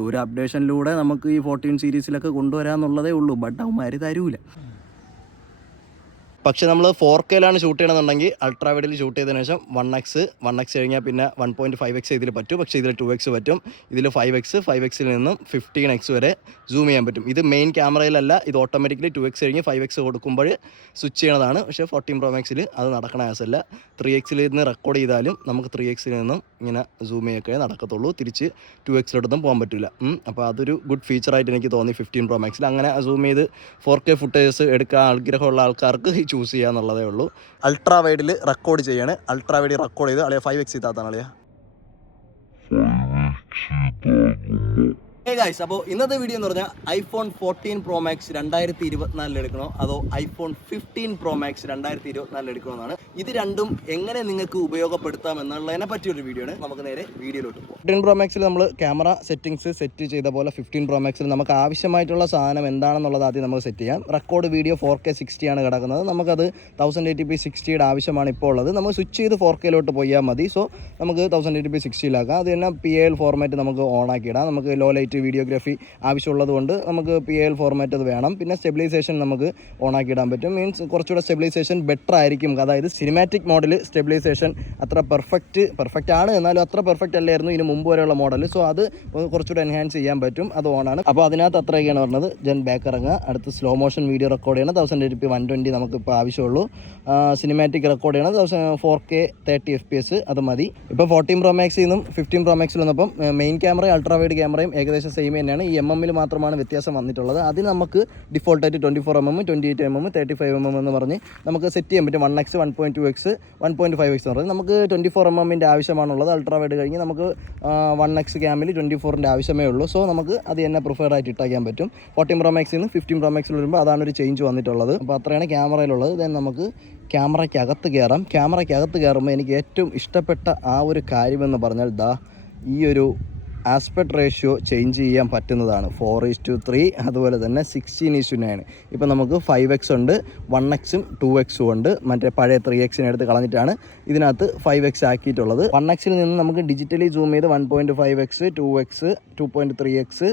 ഒരു അപ്ഡേഷനിലൂടെ നമുക്ക് ഈ ഫോർട്ടീൻ സീരീസിലൊക്കെ കൊണ്ടുവരാമെന്നുള്ളതേ ഉള്ളൂ. ബട്ട് അവന്മാർ തരൂല. പക്ഷേ നമ്മൾ ഫോർ കെയിലാണ് ഷൂട്ട് ചെയ്യണമെന്നുണ്ടെങ്കിൽ അൾട്രാ വൈഡിൽ ഷൂട്ട് ചെയ്തതിന് ശേഷം വൺ എക്സ് വൺ എക്സ് കഴിഞ്ഞാൽ പിന്നെ വൺ പോയിന്റ് ഫൈവ് എക്സ് ഇതിൽ പറ്റും. പക്ഷേ ഇതിൽ ടു എക്സ് പറ്റും. ഇതിൽ ഫൈവ് എക്സ് ഫൈവ് എക്സിൽ നിന്നും ഫിഫ്റ്റീൻ എക്സ് വരെ സൂം ചെയ്യാൻ പറ്റും. ഇത് മെയിൻ ക്യാമറയിലല്ല ഇത് ഓട്ടോമാറ്റിക്കലി ടു എക്സ് കഴിഞ്ഞ് ഫൈവ് എക്സ് കൊടുക്കുമ്പോൾ സ്വിച്ച് ചെയ്യണതാണ്. പക്ഷേ ഫോർട്ടീൻ പ്രോ മാക്സിൽ അത് നടക്കണ ആസല്ല ത്രീ എക്സിൽ നിന്ന് റെക്കോർഡ് ചെയ്താലും നമുക്ക് ത്രീ എക്സിൽ നിന്നും ഇങ്ങനെ സൂം ചെയ്യൊക്കെ നടക്കത്തുള്ളൂ. തിരിച്ച് ടു എക്സിലോട്ടൊന്നും പോകാൻ പറ്റില്ല അപ്പോൾ അതൊരു ഗുഡ് ഫീച്ചറായിട്ട് എനിക്ക് തോന്നി ഫിഫ്റ്റീൻ പ്രോ മാക്സിൽ അങ്ങനെ സൂം ചെയ്ത് ഫോർ കെ ഫുട്ടേജസ് എടുക്കാൻ ആഗ്രഹമുള്ള ആൾക്കാർക്ക് ചൂസ് ചെയ്യുക എന്നുള്ളതേ ഉള്ളൂ. അൾട്രാ വൈഡിൽ റെക്കോർഡ് ചെയ്യാണ്. അൾട്രാ വൈഡിൽ റെക്കോർഡ് ചെയ്ത് അളിയ ഫൈവ് എക്സ് ഇതാത്താണ് അളിയ. ഗൈസ് അപ്പോൾ ഇന്നത്തെ വീഡിയോ എന്ന് പറഞ്ഞാൽ ഐഫോൺ ഫോർട്ടീൻ പ്രോ മാക്സ് രണ്ടായിരത്തി ഇരുപത്തിനാലിൽ എടുക്കണോ? അതോ ഐഫോൺ ഫിഫ്റ്റീൻ പ്രോ മാക്സ് രണ്ടായിരത്തി ഇരുപത്തിനാലിൽ എടുക്കണോ എന്നാണ് ഇത് രണ്ടും എങ്ങനെ നിങ്ങൾക്ക് ഉപയോഗപ്പെടുത്താം എന്നുള്ളതിനെ പറ്റിയൊരു വീഡിയോ ആണ്. നമുക്ക് നേരെ വീഡിയോയിലോട്ട് പോകാം ഫിഫ്റ്റീൻ പ്രോ മാക്സിൽ നമ്മൾ ക്യാമറ സെറ്റിംഗ്സ് സെറ്റ് ചെയ്ത പോലെ ഫിഫ്റ്റീൻ പ്രോ മാക്സിൽ നമുക്ക് ആവശ്യമായിട്ടുള്ള സാധനം എന്താണെന്നുള്ളത് ആദ്യം നമുക്ക് സെറ്റ് ചെയ്യാം. Record video four K sixty ആണ് കിടക്കുന്നത്. നമുക്കത് തൗസൻഡ് എയ്റ്റി പി സിക്സ്റ്റിയുടെ ആവശ്യമാണ് ഇപ്പോൾ ഉള്ളത്. നമുക്ക് സ്വിച്ച് ചെയ്ത് ഫോർ കെയിലോട്ട് പോയാൽ മതി. സോ നമുക്ക് തൗസൻഡ് എയ്റ്റി പി സിക്സ്റ്റിയിലാക്കാം അത് തന്നെ പി എൽ ഫോർമാറ്റ് നമുക്ക് ഓൺ ആക്കിയിടാം നമുക്ക് ലോ ലൈറ്റ് വീഡിയോഗ്രാഫി ആവശ്യമുള്ളത് കൊണ്ട് നമുക്ക് പി എൽ ഫോർമാറ്റ് അത് വേണം. പിന്നെ സ്റ്റെബിലൈസേഷൻ നമുക്ക് ഓണാക്കി ഇടാൻ പറ്റും. മീൻസ് കുറച്ചുകൂടെ സ്റ്റെബിലൈസേഷൻ ബെറ്റർ ആയിരിക്കും. അതായത് സിനിമാറ്റിക് മോഡൽ സ്റ്റെബിലൈസേഷൻ അത്ര പെർഫെക്റ്റ് പെർഫെക്റ്റ് ആണ്. എന്നാലും അത്ര പെർഫെക്റ്റ് അല്ലായിരുന്നു ഇതിന് മുമ്പ് വരെയുള്ള മോഡൽ സോ അത് കുറച്ചുകൂടെ എൻഹാൻസ് ചെയ്യാൻ പറ്റും. അത് ഓണാണ്. അപ്പോൾ അതിനകത്ത് അത്രയൊക്കെയാണ് പറഞ്ഞത്. ജൻ ബാക്ക് ഇറങ്ങുക. അടുത്ത് സ്ലോ മോഷൻ വീഡിയോ റെക്കോർഡ് ചെയ്യണം. Thousand eighty P one twenty നമുക്ക് ഇപ്പോൾ ആവശ്യമുള്ളൂ സിനിമാറ്റിക് റെക്കോർഡ് ചെയ്യണം. Thousand four K thirty F P S അത് മതി. ഇപ്പോൾ ഫോർട്ടീൻ പ്രോ മാക്സിൽ നിന്നും ഫിഫ്റ്റീൻ പ്രോ മാക്സിൽ വന്നപ്പം മെയിൻ ക്യാമറയും അൾട്രാ വൈഡ് ക്യാമറയും ഏകദേശം സെയിം തന്നെയാണ്. ഈ എം എമ്മിൽ മാത്രമാണ് വ്യത്യാസം വന്നിട്ടുള്ളത്. അതിന് നമുക്ക് ഡിഫോൾട്ടായിട്ട് twenty four M M twenty eight M M thirty five M M എന്ന് പറഞ്ഞ് നമുക്ക് സെറ്റ് ചെയ്യാൻ പറ്റും. One X one point two X one point five X എന്ന് പറഞ്ഞാൽ നമുക്ക് ട്വന്റി ഫോർ എം എമ്മിന്റെ ആവശ്യമാണുള്ളത്. അൾട്രാ വൈഡ് കഴിഞ്ഞ് നമുക്ക് വൺ എക്സ് ക്യാമിൽ ട്വന്റി ഫോറിന്റെ ആവശ്യമേ ഉള്ളൂ. സോ നമുക്ക് അത് തന്നെ പ്രിഫർ ആയിട്ട് ഇട്ടാക്കാൻ പറ്റും. ഫോർട്ടീൻ പ്രോ മാക്സിൽ നിന്ന് ഫിഫ്റ്റീൻ പ്രോ മാക്സിൽ വരുമ്പോൾ അതാണ് ഒരു ചേഞ്ച് വന്നിട്ടുള്ളത്. അപ്പോൾ അത്രയാണ് ക്യാമറയിലുള്ളത്. ദെൻ നമുക്ക് ക്യാമറയ്ക്കകത്ത് കയറാം ക്യാമറയ്ക്കകത്ത് കയറുമ്പോൾ എനിക്ക് ഏറ്റവും ഇഷ്ടപ്പെട്ട ആ ഒരു കാര്യമെന്ന് പറഞ്ഞാൽ ദാ ഈ ഒരു ആസ്പെക്ട് റേഷ്യോ ചേഞ്ച് ചെയ്യാൻ പറ്റുന്നതാണ്. ഫോർ ഈസ് ടു ത്രീ അതുപോലെ തന്നെ സിക്സ്റ്റീൻ ഈസ് ടു നയൻ ഇപ്പം നമുക്ക് ഫൈവ് എക്സ് ഉണ്ട് വൺ എക്സും ടു എക്സും ഉണ്ട്. മറ്റേ പഴയ ത്രീ എക്സിനെ എടുത്ത് കളഞ്ഞിട്ടാണ് ഇതിനകത്ത് ഫൈവ് എക്സ് ആക്കിയിട്ടുള്ളത്. വൺ എക്സിൽ നിന്ന് നമുക്ക് ഡിജിറ്റലി സൂം ചെയ്ത് one point five X two X two point three X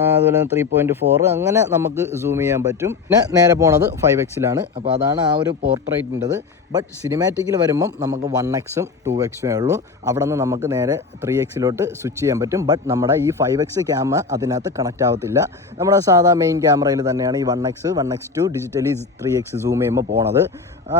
അതുപോലെ ത്രീ പോയിന്റ് ഫോർ അങ്ങനെ നമുക്ക് സൂം ചെയ്യാൻ പറ്റും. പിന്നെ നേരെ പോണത് ഫൈവ് എക്സിലാണ് അപ്പോൾ അതാണ് ആ ഒരു പോർട്രേറ്റിന്റെത് ബട്ട് സിനിമാറ്റിക്കിൽ വരുമ്പം നമുക്ക് വൺ എക്സും ടു എക്സുമേ ഉള്ളൂ. അവിടെ നിന്ന് നമുക്ക് നേരെ ത്രീ എക്സിലോട്ട് സ്വിച്ച് ചെയ്യാൻ പറ്റും. ബട്ട് നമ്മുടെ ഈ ഫൈവ് എക്സ് ക്യാമറ അതിനകത്ത് കണക്റ്റ് ആവത്തില്ല. നമ്മുടെ സാധാ മെയിൻ ക്യാമറയിൽ തന്നെയാണ് ഈ one X one X two digitally three X zoom ചെയ്യുമ്പോൾ പോണത്.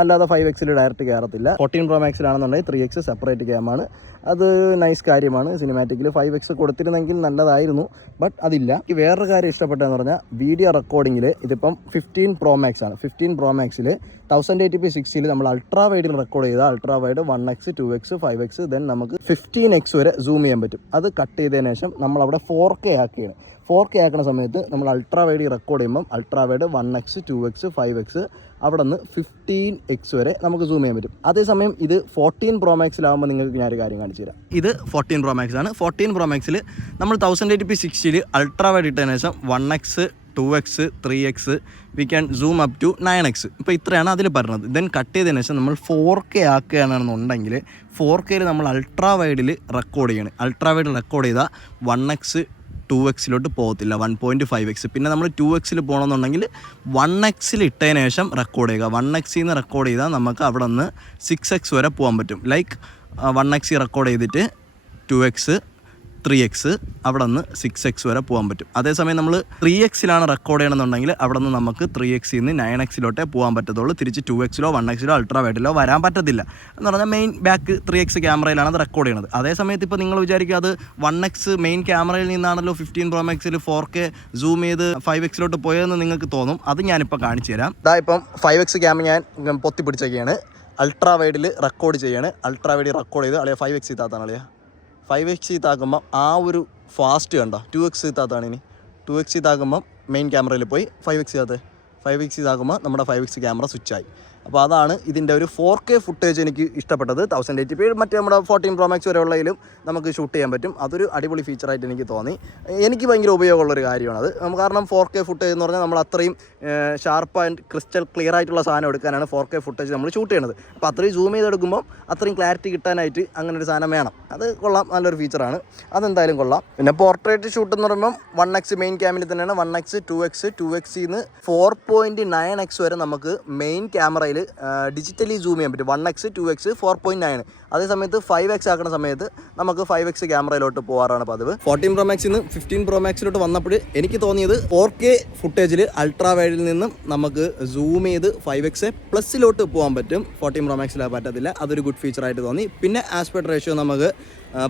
അല്ലാതെ ഫൈവ് എക്സിൽ ഡയറക്റ്റ് കയറത്തില്ല ഫോർട്ടീൻ പ്രോ മാക്സിലാണെന്നുണ്ടെങ്കിൽ ത്രീ എക്സ് സെപ്പറേറ്റ് ക്യാമാണ് അത് നൈസ് കാര്യമാണ്. സിനിമാറ്റിക്കിൽ ഫൈവ് എക്സ് കൊടുത്തിരുന്നെങ്കിൽ നല്ലതായിരുന്നു. ബട്ട് അതില്ല. എനിക്ക് വേറൊരു കാര്യം ഇഷ്ടപ്പെട്ടതെന്ന് പറഞ്ഞാൽ വീഡിയോ റെക്കോർഡിങ്ങിൽ ഇതിപ്പം ഫിഫ്റ്റീൻ പ്രോ മാക്സ് ആണ്. ഫിഫ്റ്റീൻ പ്രോ മാക്സിൽ തൗസൻഡ് എയ്റ്റി പി സിക്സിൽ നമ്മൾ അൾട്രാ വൈഡിൽ റെക്കോർഡ് ചെയ്താൽ ultra wide one X two X five X then നമുക്ക് ഫിഫ്റ്റീൻ എക്സ് വരെ സൂം ചെയ്യാൻ പറ്റും. അത് കട്ട് ചെയ്തതിന് ശേഷം നമ്മൾ അവിടെ ഫോർ കെ ആക്കിയാണ് ഫോർ കെ ആക്കുന്ന സമയത്ത് നമ്മൾ അൾട്രാ വൈഡ് റെക്കോർഡ് ചെയ്യുമ്പം ultra wide one X two X five X അവിടെ നിന്ന് ഫിഫ്റ്റീൻ എക്സ് വരെ നമുക്ക് സൂം ചെയ്യാൻ പറ്റും. അതേസമയം ഇത് ഫോർട്ടീൻ പ്രോ മാക്സിലാകുമ്പോൾ നിങ്ങൾക്ക് ഞാനൊരു കാര്യം കാണിച്ചു തരാം. ഇത് ഫോർട്ടീൻ പ്രോ മാക്സ് ആണ്. ഫോർട്ടീൻ പ്രോ മാക്സിൽ നമ്മൾ തൗസൻഡ് എയ്റ്റ് പി സിക്സ്റ്റിയിൽ അൾട്രാ വൈഡ് ഇട്ടതിന് ശേഷം one X two X three X we can zoom up to nine X ഇപ്പോൾ ഇത്രയാണ് അതിൽ പറഞ്ഞത്. ദെൻ കട്ട് ചെയ്തതിന് ശേഷം നമ്മൾ ഫോർ കെ ആക്കുകയാണെന്നുണ്ടെങ്കിൽ ഫോർ കെയിൽ നമ്മൾ അൾട്രാ വൈഡിൽ റെക്കോർഡ് ചെയ്യണം. അൾട്രാ വൈഡ് റെക്കോർഡ് ചെയ്താൽ വൺ എക്സ് ടു എക്സിലോട്ട് പോകത്തില്ല. വൺ പോയിന്റ് ഫൈവ് എക്സ് പിന്നെ നമ്മൾ ടു എക്സിൽ പോകണമെന്നുണ്ടെങ്കിൽ വൺ എക്സിൽ ഇട്ടതിന് ശേഷം റെക്കോർഡ് ചെയ്യുക. വൺ എക്സിൽ നിന്ന് റെക്കോർഡ് ചെയ്താൽ നമുക്ക് അവിടെ നിന്ന് സിക്സ് എക്സ് വരെ പോകാൻ പറ്റും. ലൈക്ക് വൺ എക്സി റെക്കോർഡ് ചെയ്തിട്ട് ടു എക്സ് ത്രീ എക്സ് അവിടെ നിന്ന് സിക്സ് എക്സ് വരെ പോകാൻ പറ്റും. അതേസമയം നമ്മൾ ത്രീ എക്സിലാണ് റെക്കോർഡ് ചെയ്യണമെന്നുണ്ടെങ്കിൽ അവിടെ നിന്ന് നമുക്ക് ത്രീ എക്സിൽ നിന്ന് നയൻ എക്സിലോട്ടേ പോകാൻ പറ്റത്തുള്ളൂ. തിരിച്ച് ടു എക്സിലോ വൺ എക്സിലോ അൾട്രാ വൈഡിലോ വരാൻ പറ്റത്തില്ല. എന്ന് പറഞ്ഞാൽ മെയിൻ ബാക്ക് ത്രീ എക്സ് ക്യാമറയിലാണ് അത് റെക്കോർഡ് ചെയ്യുന്നത് അതേസമയത്ത് ഇപ്പോൾ നിങ്ങൾ വിചാരിക്കുക അത് വൺ എക്സ് മെയിൻ ക്യാമറയിൽ നിന്നാണല്ലോ ഫിഫ്റ്റീൻ പ്രോ മാക്സിൽ ഫോർ കെ സൂം ചെയ്ത് ഫൈവ് എക്സിലോട്ട് പോയതെന്ന് നിങ്ങൾക്ക് തോന്നും. അത് ഞാനിപ്പോൾ കാണിച്ചു തരാം. ഇതാ ഇപ്പം ഫൈവ് എക്സ് ക്യാമറ ഞാൻ പൊത്തി പിടിച്ചൊക്കെയാണ് അൾട്രാ വൈഡിൽ റെക്കോർഡ് ചെയ്യാണ്. അൾട്രാ വൈഡിൽ റെക്കോർഡ് ചെയ്ത് അളിയാ ഫൈവ് എക്സ് ഇത്താത്താണ് അളിയാ. ഫൈവ് എക്സ് ഇതാക്കുമ്പോൾ ആ ഒരു ഫാസ്റ്റ് കണ്ടോ? ടു എക്സ് താത്താണ് ഇനി. ടു എക്സ് ഇതാക്കുമ്പോൾ മെയിൻ ക്യാമറയിൽ പോയി ഫൈവ് എക്സ് ഇതാത്ത്. ഫൈവ് എക്സ് ഇതാക്കുമ്പോൾ നമ്മുടെ ഫൈവ് എക്സ് ക്യാമറ സ്വിച്ച് ആയി. അപ്പോൾ അതാണ് ഇതിന്റെ ഒരു ഫോർ കെ ഫുട്ടേജ് എനിക്ക് ഇഷ്ടപ്പെട്ടത്. തൗസൻഡ് എയ്റ്റി പി മറ്റേ നമ്മുടെ ഫോർട്ടീൻ പ്രോ മാക്സ് വരെ ഉള്ളതിലും നമുക്ക് ഷൂട്ട് ചെയ്യാൻ പറ്റും. അതൊരു അടിപൊളി ഫീച്ചറായിട്ട് എനിക്ക് തോന്നി. എനിക്ക് ഭയങ്കര ഉപയോഗമുള്ളൊരു കാര്യമാണത് കാരണം ഫോർ കെ ഫുട്ടേജ് എന്ന് പറഞ്ഞാൽ നമ്മൾ അത്രയും ഷാർപ്പ് ആൻഡ് ക്രിസ്റ്റൽ ക്ലിയർ ആയിട്ടുള്ള സാധനം എടുക്കാനാണ് ഫോർ കെ ഫുട്ടേജ് നമ്മൾ ഷൂട്ട് ചെയ്യുന്നത്. അപ്പോൾ അത്രയും സൂം ചെയ്തെടുക്കുമ്പോൾ അത്രയും ക്ലാരിറ്റി കിട്ടാനായിട്ട് അങ്ങനെ ഒരു സാധനം വേണം. അത് കൊള്ളാം. നല്ലൊരു ഫീച്ചറാണ് അതെന്തായാലും കൊള്ളാം. പിന്നെ പോർട്രേറ്റ് ഷൂട്ട് എന്ന് പറയുമ്പോൾ വൺ എക്സ് മെയിൻ ക്യാമിൽ തന്നെയാണ്. One X two X two എക്സിന്ന് four point nine X വരെ നമുക്ക് മെയിൻ ക്യാമറയിൽ ഡിജിറ്റലി സൂം ചെയ്യാൻ പറ്റും. One X two X four point nine അതേ സമയത്ത് ഫൈവ് എക്സ് ആക്കുന്ന സമയത്ത് നമുക്ക് ഫൈവ് എക്സ് ക്യാമറയിലോട്ട് പോകാറാണ് പതിവ്. ഫോർട്ടീൻ പ്രോ മാക്സിൽ നിന്ന് ഫിഫ്റ്റീൻ പ്രോ മാക്സിലോട്ട് വന്നപ്പോൾ എനിക്ക് തോന്നിയത് ഫോർ കെ ഫുട്ടേജിൽ അൾട്രാ വൈഡിൽ നിന്നും നമുക്ക് സൂം ചെയ്ത് ഫൈവ് എക്സ് പ്ലസ്സിലോട്ട് പോകാൻ പറ്റും. ഫോർട്ടീൻ പ്രോ മാക്സിൽ പറ്റത്തില്ല. അതൊരു ഗുഡ് ഫീച്ചറായിട്ട് തോന്നി. പിന്നെ ആസ്പെക്ട് റേഷ്യോ നമുക്ക്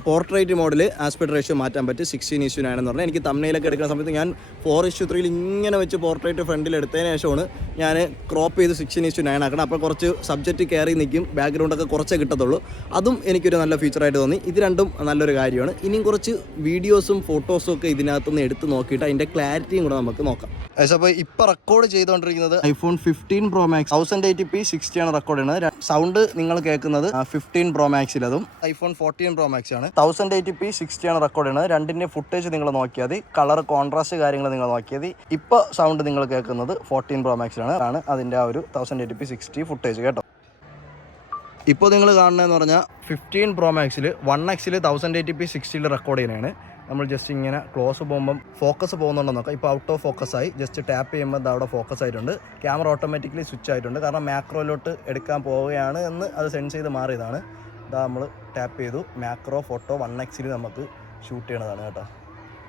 പോർട്രേറ്റ് മോഡൽ ആസ്പെക്ട് റേഷ്യോ മാറ്റാൻ പറ്റും സിക്സ്റ്റീൻ ഇഷ്യൂ നയൻ എന്ന് പറഞ്ഞാൽ എനിക്ക് തമ്മിലൊക്കെ എടുക്കുന്ന സമയത്ത് ഞാൻ ഫോർ ഇഷ്യൂ ത്രീയിൽ ഇങ്ങനെ വെച്ച് പോർട്രേറ്റ് ഫ്രണ്ടിൽ എടുത്തതിന് ശേഷമാണ് ഞാൻ ക്രോപ്പ് ചെയ്ത് സിക്സ്റ്റീൻ ഇഷ്യൂ നയൻ ആക്കണം. അപ്പോൾ കുറച്ച് സബ്ജക്റ്റ് കയറി നിൽക്കും ബാക്ക്ഗ്രൗണ്ടൊക്കെ കുറച്ചേ കിട്ടത്തുള്ളൂ. അതും എനിക്കൊരു നല്ല ഫീച്ചറായിട്ട് തോന്നി. ഇത് രണ്ടും നല്ലൊരു കാര്യമാണ്. ഇനിയും കുറച്ച് വീഡിയോസും ഫോട്ടോസും ഒക്കെ ഇതിനകത്തുനിന്ന് എടുത്ത് നോക്കിയിട്ട് അതിന്റെ ക്ലാരിറ്റിയും കൂടെ നമുക്ക് നോക്കാം. അപ്പോൾ ഇപ്പോൾ റെക്കോർഡ് ചെയ്തുകൊണ്ടിരിക്കുന്നത് iPhone fifteen pro max thousand eighty P സിക്സ്റ്റിയാണ് record ചെയ്യുന്നത്. സൗണ്ട് നിങ്ങൾ കേൾക്കുന്നത് ഫിഫ്റ്റീൻ പ്രോ മാക്സിലതും ഐഫോൺ ഫോർട്ടീൻ പ്രോ മാക്സ് ആണ് തൗസൻഡ് എയ്റ്റി പി സിക്സ്റ്റി ആണ് റെക്കോർഡ് ചെയ്യുന്നത്. രണ്ടിന്റെ ഫുട്ടേജ് നിങ്ങൾ നോക്കിയാൽ മതി. കളർ കോൺട്രാസ്റ്റ് കാര്യങ്ങൾ നിങ്ങൾ നോക്കിയാൽ ഇപ്പോൾ സൗണ്ട് നിങ്ങൾ കേൾക്കുന്നത് ഫോർട്ടീൻ പ്രോ മാക്സിലാണ് ആണ് അതിന്റെ ആ ഒരു thousand eighty P sixty footage കേട്ടോ. ഇപ്പോൾ നിങ്ങൾ കാണുന്നതെന്ന് പറഞ്ഞാൽ ഫിഫ്റ്റീൻ പ്രോ മാക്സിൽ വൺ എക്സിൽ തൗസൻഡ് എയ്റ്റി പി സിക്സ്റ്റിയിൽ റെക്കോർഡ് ചെയ്യുന്നതാണ്. നമ്മൾ ജസ്റ്റ് ഇങ്ങനെ ക്ലോസ് പോകുമ്പം ഫോക്കസ് പോകുന്നുണ്ടോ നോക്കാം. ഇപ്പോൾ ഔട്ട് ഓഫ് ഫോക്കസ് ആയി. ജസ്റ്റ് ടാപ്പ് ചെയ്യുമ്പോൾ അവിടെ ഫോക്കസ് ആയിട്ടുണ്ട്. ക്യാമറ ഓട്ടോമാറ്റിക്കലി സ്വിച്ച് ആയിട്ടുണ്ട്. കാരണം മാക്രോയിലോട്ട് എടുക്കാൻ പോവുകയാണ് എന്ന് അത് സെൻസ് ചെയ്ത് മാറിയതാണ്. ഇതാ നമ്മൾ ടാപ്പ് ചെയ്തു. മാക്രോ ഫോട്ടോ വൺ എക്സിൽ നമുക്ക് ഷൂട്ട് ചെയ്യണതാണ് കേട്ടോ.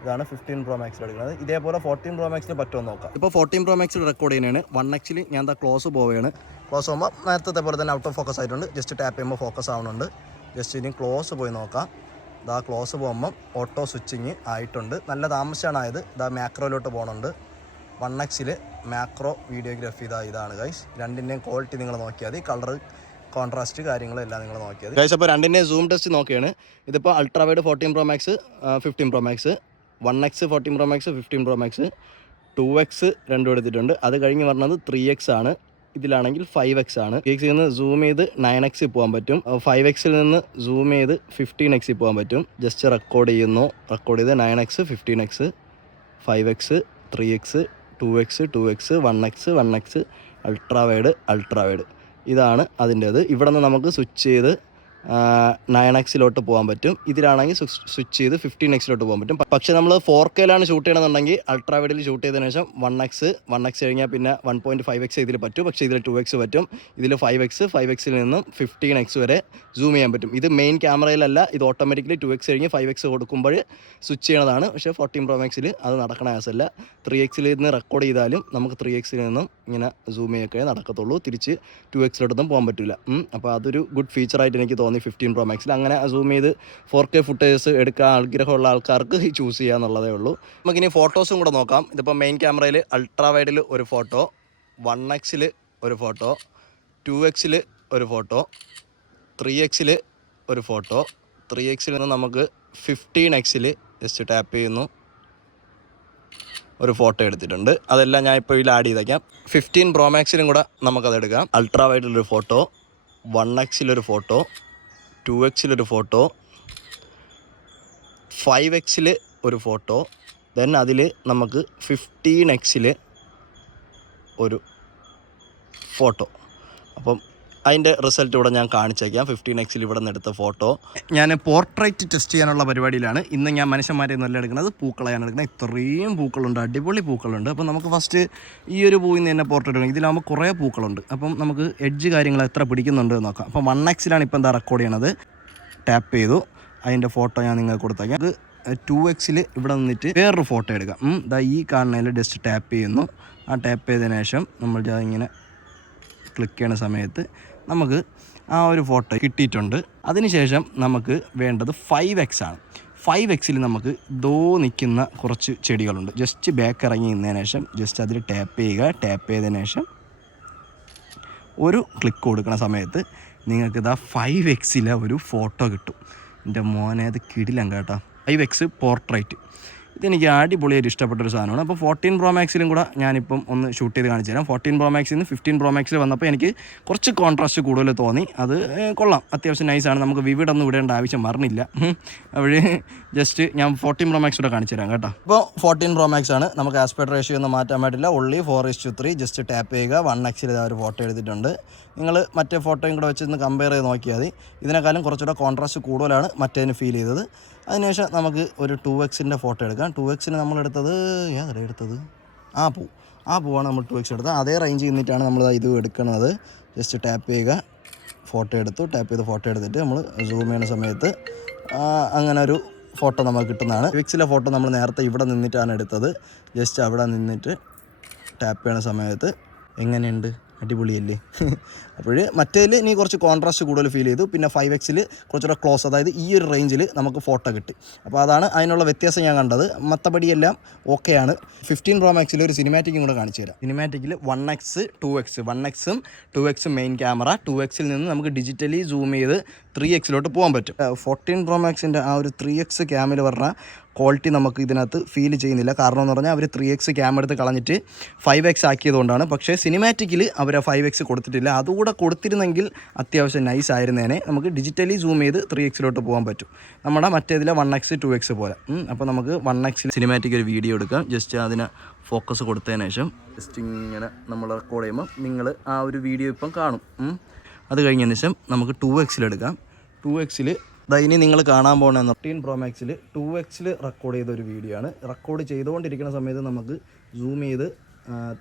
ഇതാണ് ഫിഫ്റ്റീൻ പ്രോ മാക്സിൽ എടുക്കുന്നത്. ഇതേപോലെ ഫോർട്ടീൻ പ്രോ മാക്സിൽ പറ്റുമോ നോക്കാം. ഇപ്പോൾ ഫോർട്ടീൻ പ്രോ മാക്സിൽ റെക്കോർഡ് ചെയ്യുന്നതാണ് വൺ എക്സിൽ ഞാൻ എന്താ ക്ലോസ് പോവുകയാണ്. ക്ലോസ് പോകുമ്പോൾ നേരത്തെ പോലെ തന്നെ ഔട്ട് ഓഫ് ഫോക്കസ് ആയിട്ടുണ്ട്. ജസ്റ്റ് ടാപ്പ് ചെയ്യുമ്പോൾ ഫോക്കസ് ആവുന്നുണ്ട്. ജസ്റ്റ് ഇനി ക്ലോസ് പോയി നോക്കാം. ഇതാ ക്ലോസ് പോകുമ്പം ഓട്ടോ സ്വിച്ചിങ് ആയിട്ടുണ്ട്. നല്ല താമസിച്ചാണ് ആയത്. ഇതാ മാക്രോയിലോട്ട് പോകുന്നുണ്ട് വൺ എക്സിൽ മാക്രോ വീഡിയോഗ്രാഫി ഇതാ ഇതാണ് ഗൈസ് രണ്ടിന്റെയും ക്വാളിറ്റി നിങ്ങൾ നോക്കിയാൽ മതി. കളർ കോൺട്രാസ്റ്റ് കാര്യങ്ങളെല്ലാം നിങ്ങൾ നോക്കിയത്. ഗൈസ് അപ്പോൾ രണ്ടിന്റെ സൂം ടെസ്റ്റ് നോക്കിയാണ്. ഇതിപ്പോൾ ultra wide fourteen pro max fifteen pro max one X fourteen pro max fifteen pro max two X രണ്ടും എടുത്തിട്ടുണ്ട്. അത് കഴിഞ്ഞ് പറഞ്ഞത് ത്രീ എക്സ് ആണ്. ഇതിലാണെങ്കിൽ ഫൈവ് എക്സ് ആണ്. എക്സിൽ നിന്ന് സൂം ചെയ്ത് നയൻ എക്സിൽ പോകാൻ പറ്റും. ഫൈവ് എക്സിൽ നിന്ന് സൂം ചെയ്ത് ഫിഫ്റ്റീൻ എക്സിൽ പോകാൻ പറ്റും. ജസ്റ്റ് റെക്കോർഡ് ചെയ്യുന്നു. റെക്കോർഡ് ചെയ്ത് nine X fifteen X five X three X two X two X one X one X ultra wide ultra wide ഇതാണ് അതിന്റേത്. ഇവിടെ നിന്ന് നമുക്ക് സ്വിച്ച് ചെയ്ത് നയൻ എക്സിലോട്ട് പോകാൻ പറ്റും. ഇതിലാണെങ്കിൽ സ്വിച്ച് ചെയ്ത് ഫിഫ്റ്റീൻ എക്സിലോട്ട് പോകാൻ പറ്റും. പക്ഷേ നമ്മൾ ഫോർ കെയിലാണ് ഷൂട്ട് ചെയ്യണമെന്നുണ്ടെങ്കിൽ അൾട്രാ വൈഡിൽ ഷൂട്ട് ചെയ്തതിനു ശേഷം വൺ എക്സ് വൺ എക്സ് കഴിഞ്ഞാൽ പിന്നെ വൺ പോയിന്റ് ഫൈവ് എക്സ് ഇതിൽ പറ്റും. പക്ഷേ ഇതിൽ ടു എക്സ് പറ്റും. ഇതിൽ ഫൈവ് എക്സ് ഫൈവ് എക്സിൽ നിന്നും ഫിഫ്റ്റീൻ എക്സ് വരെ സൂം ചെയ്യാൻ പറ്റും. ഇത് മെയിൻ ക്യാമറയിലല്ല ഇത് ഓട്ടോമാറ്റിക്കലി ടു എക്സ് കഴിഞ്ഞ് ഫൈവ് എക്സ് കൊടുക്കുമ്പോൾ സ്വിച്ച് ചെയ്യണതാണ്. പക്ഷേ ഫോർട്ടീൻ പ്രോ മാക്സിൽ അത് നടക്കണ ആസല്ല ത്രീ എക്സിൽ നിന്ന് റെക്കോർഡ് ചെയ്താലും നമുക്ക് ത്രീ എക്സിൽ നിന്നും ഇങ്ങനെ സൂം ചെയ്യൊക്കെ നടക്കത്തുള്ളൂ. തിരിച്ച് ടു എക്സിലോട്ടൊന്നും പോകാൻ പറ്റില്ല അപ്പോൾ അതൊരു ഗുഡ് ഫീച്ചറായിട്ട് എനിക്ക് തോന്നി ഫിഫ്റ്റീൻ പ്രോ മാക്സിൽ അങ്ങനെ സൂം ചെയ്ത് ഫോർ കെ ഫുട്ടേഴ്സ് എടുക്കാൻ ആഗ്രഹമുള്ള ആൾക്കാർക്ക് ചൂസ് ചെയ്യാന്നുള്ളതേ ഉള്ളൂ. നമുക്കിനി ഫോട്ടോസും കൂടെ നോക്കാം. ഇതിപ്പോൾ മെയിൻ ക്യാമറയിൽ അൾട്രാ വൈഡിൽ ഒരു ഫോട്ടോ വൺ എക്സിൽ ഒരു ഫോട്ടോ ടു എക്സിൽ ഒരു ഫോട്ടോ ത്രീ എക്സിൽ ഒരു ഫോട്ടോ ത്രീ എക്സിൽ നിന്ന് നമുക്ക് ഫിഫ്റ്റീൻ എക്സിൽ ജസ്റ്റ് ടാപ്പ് ചെയ്യുന്നു. ഒരു ഫോട്ടോ എടുത്തിട്ടുണ്ട്. അതെല്ലാം ഞാൻ ഇപ്പോൾ ഇതിൽ ആഡ് ചെയ്തേക്കാം. ഫിഫ്റ്റീൻ പ്രോ മാക്സിലും കൂടെ നമുക്കത് എടുക്കാം. അൾട്രാ വൈഡിലൊരു ഫോട്ടോ വൺ എക്സിലൊരു ഫോട്ടോ ടു എക്സിലൊരു ഫോട്ടോ ഫൈവ് എക്സിൽ ഒരു ഫോട്ടോ ദെൻ അതിൽ നമുക്ക് ഫിഫ്റ്റീൻ എക്സിൽ ഒരു ഫോട്ടോ അപ്പം അതിന്റെ റിസൾട്ട് ഇവിടെ ഞാൻ കാണിച്ചേക്കാം. ഫിഫ്റ്റീൻ എക്സിൽ ഇവിടെ നിന്ന് എടുത്ത ഫോട്ടോ. ഞാൻ പോർട്രേറ്റ് ടെസ്റ്റ് ചെയ്യാനുള്ള പരിപാടിയിലാണ്. ഇന്ന് ഞാൻ മനുഷ്യന്മാരെ നല്ല എടുക്കുന്നത് പൂക്കളെയാണ് എടുക്കുന്നത്. ഇത്രയും പൂക്കളുണ്ട് അടിപൊളി പൂക്കളുണ്ട്. അപ്പം നമുക്ക് ഫസ്റ്റ് ഈ ഒരു പൂവിൽ നിന്ന് തന്നെ പോർട്രേറ്റ് എടുക്കണം. ഇതിലാകുമ്പോൾ കുറേ പൂക്കളുണ്ട്. അപ്പം നമുക്ക് എഡ്ജ് കാര്യങ്ങൾ എത്ര പിടിക്കുന്നുണ്ട് എന്ന് നോക്കാം. അപ്പം വൺ എക്സിലാണ് ഇപ്പോൾ എന്താ റെക്കോർഡ് ചെയ്യണത്. ടാപ്പ് ചെയ്തു. അതിന്റെ ഫോട്ടോ ഞാൻ നിങ്ങൾക്ക് കൊടുത്തേക്കാം. അത് ടു എക്സിൽ ഇവിടെ നിന്നിട്ട് വേറൊരു ഫോട്ടോ എടുക്കാം. ഇതാ ഈ കാണുന്നതിൽ ജസ്റ്റ് ടാപ്പ് ചെയ്യുന്നു. ആ ടാപ്പ് ചെയ്തതിന് ശേഷം നമ്മൾ ഇങ്ങനെ ക്ലിക്ക് ചെയ്യുന്ന സമയത്ത് നമുക്ക് ആ ഒരു ഫോട്ടോ കിട്ടിയിട്ടുണ്ട്. അതിനുശേഷം നമുക്ക് വേണ്ടത് ഫൈവ് എക്സ് ആണ്. ഫൈവ് എക്സിൽ നമുക്ക് ദോ നിൽക്കുന്ന കുറച്ച് ചെടികളുണ്ട്. ജസ്റ്റ് ബാക്ക് ഇറങ്ങി നിന്നതിന് ശേഷം ജസ്റ്റ് അതിൽ ടാപ്പ് ചെയ്യുക. ടാപ്പ് ചെയ്തതിന് ശേഷം ഒരു ക്ലിക്ക് കൊടുക്കുന്ന സമയത്ത് നിങ്ങൾക്ക് ഇതാ ഫൈവ് എക്സിലെ ഒരു ഫോട്ടോ കിട്ടും. എന്റെ മോനെ അത് കിടിലം കേട്ടോ. ഫൈവ് എക്സ് പോർട്രേറ്റ് ഇതെനിക്ക് അടിപൊളിയായിട്ട് ഇഷ്ടപ്പെട്ട ഒരു സാധനമാണ്. അപ്പോൾ ഫോർട്ടീൻ പ്രോ മാക്സിലും കൂടെ ഞാനിപ്പം ഒന്ന് ഷൂട്ട് ചെയ്ത് കാണിച്ചു തരാം. ഫോർട്ടീൻ പ്രോ മാക്സിൽ നിന്ന് ഫിഫ്റ്റീൻ പ്രോ മാക്സിൽ വന്നപ്പോൾ എനിക്ക് കുറച്ച് കോൺട്രാസ്റ്റ് കൂടുതൽ തോന്നി. അത് കൊള്ളാം. അത്യാവശ്യം നൈസാണ് നമുക്ക് വിവിഡൊന്നും ഇടേണ്ട ആവശ്യം വരണില്ല. അവിടെ ജസ്റ്റ് ഞാൻ ഫോർട്ടീൻ പ്രോ മാക്സ് കൂടെ കാണിച്ചു തരാം കേട്ടോ. ഇപ്പോൾ ഫോർട്ടീൻ പ്രോ മാക്സ് ആണ്. നമുക്ക് ആസ്പെക്ട് റേഷ്യോ ഒന്നും മാറ്റാൻ പറ്റില്ല. Only four is to three just tap ചെയ്യുക. വൺ എക്സിൽ ഇതാ ഒരു ഫോട്ടോ എടുത്തിട്ടുണ്ട്. നിങ്ങൾ മറ്റേ ഫോട്ടോയും കൂടെ വെച്ച് ഒന്ന് കമ്പയർ ചെയ്ത് നോക്കിയാൽ മതി. ഇതിനേക്കാളും കുറച്ചുകൂടെ കോൺട്രാസ്റ്റ് കൂടുതലാണ് മറ്റേതിന് ഫീൽ ചെയ്തത്. അതിനുശേഷം നമുക്ക് ഒരു ടു എക്സിന്റെ ഫോട്ടോ എടുക്കാം. ടു എക്സിന് നമ്മൾ എടുത്തത് ഏതാണ് എടുത്തത്? ആ പൂ. ആ പൂവാണ് നമ്മൾ ടു എക്സ് എടുത്തത്. അതേ റേഞ്ച് നിന്നിട്ടാണ് നമ്മൾ ഇത് എടുക്കുന്നത്. ജസ്റ്റ് ടാപ്പ് ചെയ്യുക ഫോട്ടോ എടുത്തു. ടാപ്പ് ചെയ്ത് ഫോട്ടോ എടുത്തിട്ട് നമ്മൾ സൂം ചെയ്യുന്ന സമയത്ത് അങ്ങനെ ഒരു ഫോട്ടോ നമുക്ക് കിട്ടുന്നതാണ്. വിക്സിലെ ഫോട്ടോ നമ്മൾ നേരത്തെ ഇവിടെ നിന്നിട്ടാണ് എടുത്തത്. ജസ്റ്റ് അവിടെ നിന്നിട്ട് ടാപ്പ് ചെയ്യണ സമയത്ത്. എങ്ങനെയുണ്ട്? അടിപൊളിയല്ലേ? അപ്പോൾ മറ്റേതിൽ ഇനി കുറച്ച് കോൺട്രാസ്റ്റ് കൂടുതൽ ഫീൽ ചെയ്തു. പിന്നെ ഫൈവ് എക്സിൽ കുറച്ചുകൂടെ ക്ലോസ് അതായത് ഈ ഒരു റേഞ്ചിൽ നമുക്ക് ഫോട്ടോ കിട്ടി. അപ്പോൾ അതാണ് അതിനുള്ള വ്യത്യാസം ഞാൻ കണ്ടത്. മത്തപടിയെല്ലാം ഓക്കെയാണ് ഫിഫ്റ്റീൻ പ്രോ മാക്സിൽ ഒരു സിനിമാറ്റിക്കും കൂടെ കാണിച്ചു തരാം. സിനിമാറ്റിക്കിൽ one X two X one എക്സും ടു എക്സും മെയിൻ ക്യാമറ ടു എക്സിൽ നിന്ന് നമുക്ക് ഡിജിറ്റലി സൂം ചെയ്ത് ത്രീ എക്സിലോട്ട് പോകാൻ പറ്റും. ഫോർട്ടീൻ പ്രോ മാക്സിന്റെ ആ ഒരു ത്രീ എക്സ് ക്യാമിൽ പറഞ്ഞ ക്വാളിറ്റി നമുക്ക് ഇതിനകത്ത് ഫീൽ ചെയ്യുന്നില്ല. കാരണം എന്ന് പറഞ്ഞാൽ അവർ ത്രീ എക്സ് ക്യാമ എടുത്ത് കളഞ്ഞിട്ട് ഫൈവ് എക്സ് ആക്കിയതുകൊണ്ടാണ്. പക്ഷേ സിനിമാറ്റിക്കിൽ അവർ ആ ഫൈവ് എക്സ് കൊടുത്തിട്ടില്ല. അതുകൂടെ കൊടുത്തിരുന്നെങ്കിൽ അത്യാവശ്യം നൈസ് ആയിരുന്നേനെ. നമുക്ക് ഡിജിറ്റലി സൂം ചെയ്ത് ത്രീ എക്സിലോട്ട് പോകാൻ പറ്റും. നമ്മുടെ മറ്റേതിലെ വൺ എക്സ് ടു എക്സ് പോലെ. അപ്പോൾ നമുക്ക് വൺ എക്സിൽ സിനിമാറ്റിക് ഒരു വീഡിയോ എടുക്കാം. ജസ്റ്റ് അതിന് ഫോക്കസ് കൊടുത്തതിന് ശേഷം ജസ്റ്റ് ഇങ്ങനെ നമ്മൾ റെക്കോർഡ് ചെയ്യുമ്പോൾ നിങ്ങൾ ആ ഒരു വീഡിയോ ഇപ്പം കാണും. അത് കഴിഞ്ഞതിന് ശേഷം നമുക്ക് ടു എക്സിലെടുക്കാം ടു എക്സിൽ ഇനി നിങ്ങൾ കാണാൻ പോകുന്ന തേർട്ടീൻ പ്രോ മാക്സിൽ ടു എക്സിൽ റെക്കോർഡ് ചെയ്ത ഒരു വീഡിയോ ആണ്. റെക്കോർഡ് ചെയ്തുകൊണ്ടിരിക്കുന്ന സമയത്ത് നമുക്ക് സൂം ചെയ്ത്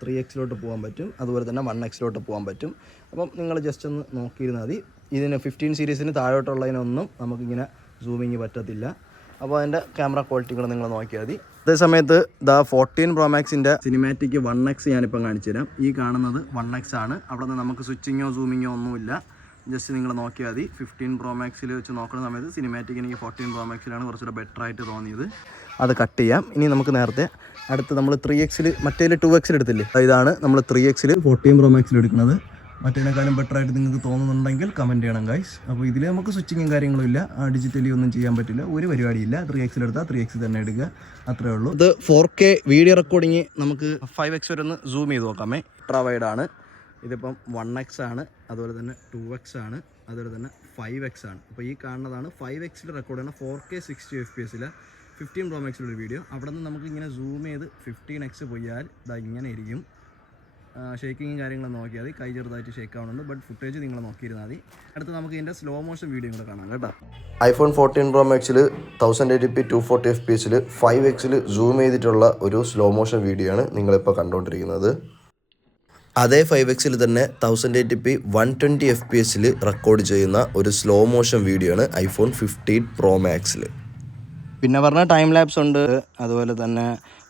ത്രീ എക്സിലോട്ട് പോകാൻ പറ്റും. അതുപോലെ തന്നെ വൺ എക്സിലോട്ട് പോകാൻ പറ്റും. അപ്പം നിങ്ങൾ ജസ്റ്റ് ഒന്ന് നോക്കിയിരുന്നാൽ മതി. ഇതിന് ഫിഫ്റ്റീൻ സീരീസിന് താഴോട്ടുള്ളതിനൊന്നും നമുക്കിങ്ങനെ സൂമിങ് പറ്റത്തില്ല. അപ്പോൾ അതിന്റെ ക്യാമറ ക്വാളിറ്റി കൂടെ നിങ്ങൾ നോക്കിയാൽ മതി. അതേ സമയത്ത് ദ ഫോർട്ടീൻ പ്രോ മാക്സിന്റെ സിനിമാറ്റിക് വൺ എക്സ് ഞാനിപ്പം കാണിച്ചു തരാം ഈ കാണുന്നത് വൺ എക്സ് ആണ്. അവിടെ നിന്ന് നമുക്ക് സ്വിച്ചിങ്ങോ സൂമിങ്ങോ ഒന്നുമില്ല. ജസ്റ്റ് നിങ്ങൾ നോക്കിയാൽ മതി. ഫിഫ്റ്റീൻ പ്രോ മാക്സിൽ വെച്ച് നോക്കുന്ന സമയത്ത് സിനിമാറ്റിക് എനിക്ക് ഫോർട്ടീൻ പ്രോ മാക്സിലാണ് കുറച്ചുകൂടെ ബെറ്റർ ആയിട്ട് തോന്നിയത്. അത് കട്ട് ചെയ്യാം. ഇനി നമുക്ക് നേരത്തെ അടുത്ത് നമ്മൾ ത്രീ എക്സിൽ മറ്റേതിൽ ടു എക്സിൽ എടുത്തില്ലേ? ഇതാണ് നമ്മൾ ത്രീ എക്സിൽ ഫോർട്ടീൻ പ്രോ മാക്സിൽ എടുക്കുന്നത്. മറ്റേതിനേക്കാളും ബെറ്റർ ആയിട്ട് നിങ്ങൾക്ക് തോന്നുന്നുണ്ടെങ്കിൽ കമന്റ് ചെയ്യണം ഗൈസ് അപ്പോൾ ഇതിൽ നമുക്ക് സ്വിച്ചിങ്ങും കാര്യങ്ങളും ഇല്ല. ഡിജിറ്റലി ഒന്നും ചെയ്യാൻ പറ്റില്ല. ഒരു പരിപാടിയില്ല ത്രീ എക്സിൽ എടുത്താൽ ത്രീ എക്സിൽ തന്നെ എടുക്കുക. അത്രേ ഉള്ളൂ. ഇത് ഫോർ കെ വീഡിയോ റെക്കോർഡിങ് നമുക്ക് ഫൈവ് എക്സ് വരെ ഒന്ന് സൂം ചെയ്ത് നോക്കാമേ. പ്രൊവൈഡ് ആണ്. ഇതിപ്പം വൺ എക്സ് ആണ്. അതുപോലെ തന്നെ ടു എക്സ് ആണ്. അതുപോലെ തന്നെ ഫൈവ് എക്സ് ആണ്. അപ്പോൾ ഈ കാണുന്നതാണ് ഫൈവ് എക്സിൽ റെക്കോർഡ് ചെയ്യുന്ന four K sixty F P എസിലെ ഫിഫ്റ്റീൻ പ്രോ മാക്സിലൊരു വീഡിയോ അവിടെ നിന്ന് നമുക്ക് ഇങ്ങനെ സൂം ചെയ്ത് ഫിഫ്റ്റീൻ എക്സ് പോയാൽ ഇതാ ഇങ്ങനെ ഇരിക്കും. ഷേക്കിങ്ങും കാര്യങ്ങളും നോക്കിയാൽ മതി. കൈ ചെറുതായിട്ട് ഷേക്ക് ആവുന്നുണ്ട് ബട്ട് ഫുട്ടേജ് നിങ്ങൾ നോക്കിയിരുന്നാൽ മതി. അടുത്ത് നമുക്ക് ഇതിന്റെ സ്ലോ മോഷൻ വീഡിയോ കൂടെ കാണാം കേട്ടോ. IPhone fourteen pro മാക്സിൽ thousand eighty P two forty F P എസിൽ ഫൈവ് എക്സിൽ സൂം ചെയ്തിട്ടുള്ള ഒരു സ്ലോ മോഷൻ വീഡിയോ ആണ് നിങ്ങളിപ്പോൾ കണ്ടുകൊണ്ടിരിക്കുന്നത് അതേ ഫൈവ് എക്സിൽ തന്നെ thousand eighty P one twenty F P എസിൽ റെക്കോർഡ് ചെയ്യുന്ന ഒരു സ്ലോ മോഷൻ വീഡിയോ ആണ് ഐഫോൺ ഫിഫ്റ്റീൻ പ്രോ മാക്സിൽ പിന്നെ പറഞ്ഞ ടൈം ലാപ്സ് ഉണ്ട്. അതുപോലെ തന്നെ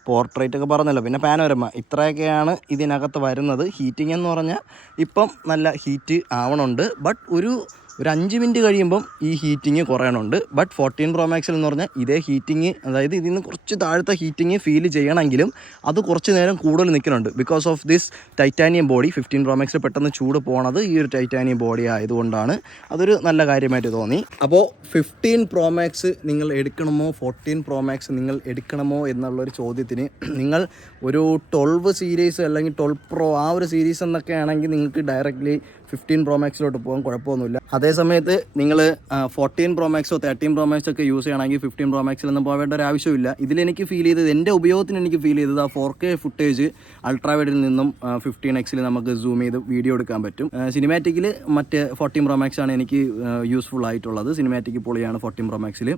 പോർട്രേറ്റ് ഒക്കെ പറഞ്ഞല്ലോ. പിന്നെ പാനോരമ ഇത്രയൊക്കെയാണ് ഇതിനകത്ത് വരുന്നത്. ഹീറ്റിംഗ് എന്ന് പറഞ്ഞാൽ ഇപ്പം നല്ല ഹീറ്റ് ആവണുണ്ട്. ബട്ട് ഒരു ഒരു അഞ്ച് മിനിറ്റ് കഴിയുമ്പം ഈ ഹീറ്റിംഗ് കുറയണുണ്ട്. ബട്ട് ഫോർട്ടീൻ പ്രോ മാക്സിൽ എന്ന് പറഞ്ഞാൽ ഇതേ ഹീറ്റിംഗ് അതായത് ഇതിൽ നിന്ന് കുറച്ച് താഴത്തെ ഹീറ്റിംഗ് ഫീൽ ചെയ്യണമെങ്കിലും അത് കുറച്ച് നേരം കൂടുതൽ നിൽക്കുന്നുണ്ട്. Because of this titanium body fifteen pro മാക്സിൽ പെട്ടെന്ന് ചൂട് പോണത് ഈ ഒരു ടൈറ്റാനിയം ബോഡി ആയതുകൊണ്ടാണ്. അതൊരു നല്ല കാര്യമായിട്ട് തോന്നി. അപ്പോൾ ഫിഫ്റ്റീൻ പ്രോ മാക്സ് നിങ്ങൾ എടുക്കണമോ? ഫോർട്ടീൻ പ്രോ മാക്സ് നിങ്ങൾ എടുക്കണമോ? എന്നുള്ളൊരു ചോദ്യത്തിന് നിങ്ങൾ ഒരു ട്വൽവ് സീരീസ് അല്ലെങ്കിൽ ട്വൽവ് പ്രോ ആ ഒരു സീരീസ് എന്നൊക്കെ ആണെങ്കിൽ നിങ്ങൾക്ക് ഡയറക്റ്റ്ലി ഫിഫ്റ്റീൻ പ്രോ മാക്സിലോട്ട് പോകാൻ കുഴപ്പമൊന്നുമില്ല. അതേ സമയത്ത് നിങ്ങൾ ഫോർട്ടീൻ പ്രോ മാക്സോ തേർട്ടീൻ പ്രോ മാക്സോ ഒക്കെ യൂസ് ചെയ്യണമെങ്കിൽ ഫിഫ്റ്റീൻ പ്രോ മാക്സിലൊന്നും പോകേണ്ട ഒരു ആവശ്യമില്ല. ഇതിലെനിക്ക് ഫീൽ ചെയ്തത് എന്റെ ഉപയോഗത്തിന് എനിക്ക് ഫീൽ ചെയ്തത് ആ ഫോർ കെ ഫുട്ടേജ് അൾട്രാവൈഡിൽ നിന്നും ഫിഫ്റ്റീൻ എക്സിൽ നമുക്ക് സൂം ചെയ്ത് വീഡിയോ എടുക്കാൻ പറ്റും. സിനിമാറ്റിക്കിൽ മറ്റ് ഫോർട്ടീൻ പ്രോ മാക്സ് ആണ് എനിക്ക് യൂസ്ഫുൾ ആയിട്ടുള്ളത്. സിനിമാറ്റിക് പൊളിയാണ് ഫോർട്ടീൻ പ്രോ മാക്സിൽ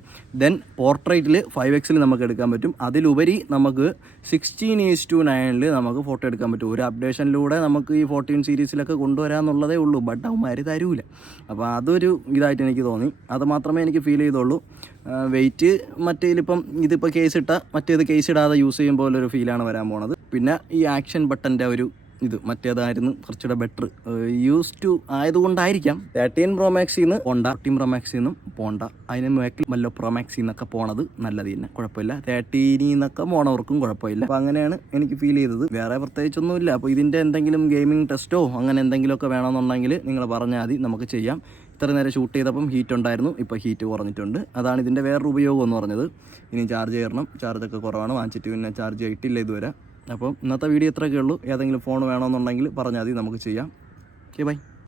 ദെൻ പോർട്രേറ്റിൽ ഫൈവ് എക്സിൽ നമുക്ക് എടുക്കാൻ പറ്റും. അതിലുപരി നമുക്ക് സിക്സ്റ്റീൻ ഈസ് ടു നയനിൽ നമുക്ക് ഫോട്ടോ എടുക്കാൻ പറ്റും. ഒരു അപ്ഡേഷനിലൂടെ നമുക്ക് ഈ ഫോർട്ടീൻ സീരീസിലൊക്കെ കൊണ്ടുവരാമെന്നുള്ളതേ ഉള്ളൂ ബട്ട് അവന്മാർ തരൂല. അപ്പോൾ അതൊരു ഇതായിട്ട് എനിക്ക് തോന്നി. അത് മാത്രമേ എനിക്ക് ഫീൽ ചെയ്തുള്ളൂ. വെയിറ്റ് മറ്റേതിലിപ്പം ഇതിപ്പോൾ കേസ് ഇട്ട മറ്റേത് കേസ് ഇടാതെ യൂസ് ചെയ്യുമ്പോൾ ഒരു ഫീലാണ് വരാൻ പോണത്. പിന്നെ ഈ ആക്ഷൻ ബട്ടന്റെ ഒരു ഇത് മറ്റേതായിരുന്നു. കുറച്ചുകൂടെ ബെറ്റർ യൂസ് ടു ആയതുകൊണ്ടായിരിക്കാം തേർട്ടീൻ പ്രോമാക്സിൽ നിന്ന് പോണ്ട ഫോർട്ടീൻ പ്രോമാക്സിൽ നിന്നും പോണ്ട. അതിന് മേക്കിൽ മല്ലോ പ്രോമാക്സിൽ നിന്നൊക്കെ പോണത് നല്ലത് തന്നെ. കുഴപ്പമില്ല. തേർട്ടീനിൽ നിന്നൊക്കെ പോണവർക്കും കുഴപ്പമില്ല. അപ്പോൾ അങ്ങനെയാണ് എനിക്ക് ഫീൽ ചെയ്തത്. വേറെ പ്രത്യേകിച്ചൊന്നുമില്ല. അപ്പോൾ ഇതിന്റെ എന്തെങ്കിലും ഗെയിമിംഗ് ടെസ്റ്റോ അങ്ങനെ എന്തെങ്കിലുമൊക്കെ വേണമെന്നുണ്ടെങ്കിൽ നിങ്ങൾ പറഞ്ഞാൽ മതി. നമുക്ക് ചെയ്യാം. ഇത്ര നേരം ഷൂട്ട് ചെയ്തപ്പം ഹീറ്റ് ഉണ്ടായിരുന്നു. ഇപ്പോൾ ഹീറ്റ് കുറഞ്ഞിട്ടുണ്ട്. അതാണ് ഇതിന്റെ വേറൊരു ഉപയോഗം എന്ന് പറഞ്ഞത്. ഇനി ചാർജ് ചെയ്യണം. ചാർജൊക്കെ കുറവാണ്. വാങ്ങിച്ചിട്ട് പിന്നെ ചാർജ് ആയിട്ടില്ല ഇതുവരെ. അപ്പം ഇന്നത്തെ വീഡിയോ ഇത്രയൊക്കെ ഉള്ളൂ. ഏതെങ്കിലും ഫോൺ വേണമെന്നുണ്ടെങ്കിൽ പറഞ്ഞാൽ മതി. നമുക്ക് ചെയ്യാം. Okay bye